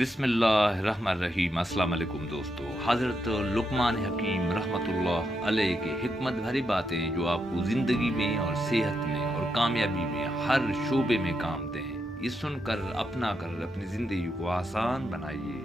बिस्मिल्लाहिर्रहमानिर्रहीम। अस्सलाम वालेकुम दोस्तों। हज़रत लुक़मान हकीम रहमतुल्लाह अलैह के हिकमत भरी बातें जो आपको ज़िंदगी में और सेहत में और कामयाबी में हर शोबे में काम दें, ये सुनकर अपना कर अपनी ज़िंदगी को आसान बनाइए।